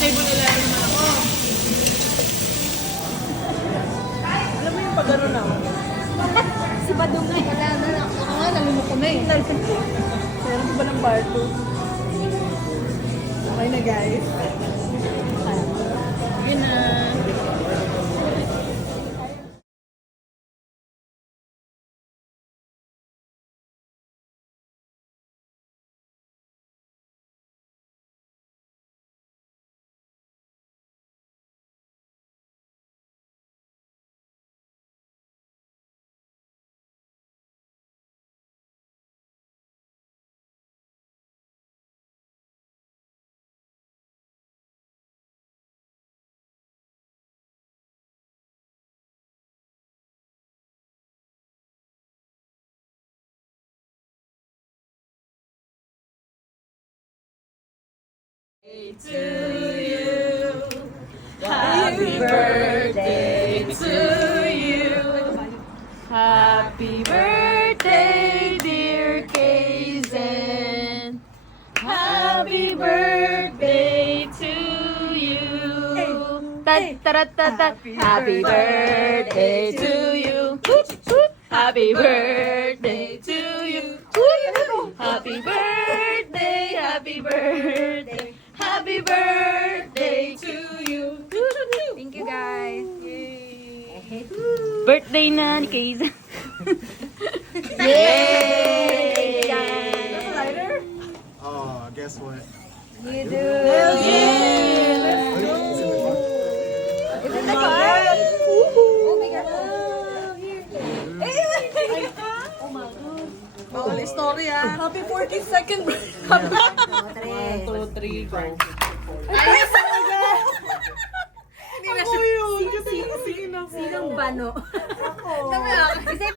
May bunilari naman ako. Alam mo yung pag gano'n ako? Si Badong nga. Wala na. Ako nga, nalimok ko na eh. Meron ko ba ng bar 2? Okay na guys. Yun na. To you, happy birthday to you. Happy birthday, dear Kaizen. Happy birthday to you. Happy birthday to you. Happy birthday to you. Happy birthday, happy birthday. Happy birthday to you. Thank you guys. Yay. Birthday na ni Kaizen. Yay! Guys. Lighter? Oh, guess what? You do. Hell yeah! Let's go! Is it the card? Oh my God. Oh my God. Bawal istorya. Happy 42nd birthday. Happy 1, 2, 3, go. Ay, talaga. Ako yun. Kasi Sinong bano? ako. Kasi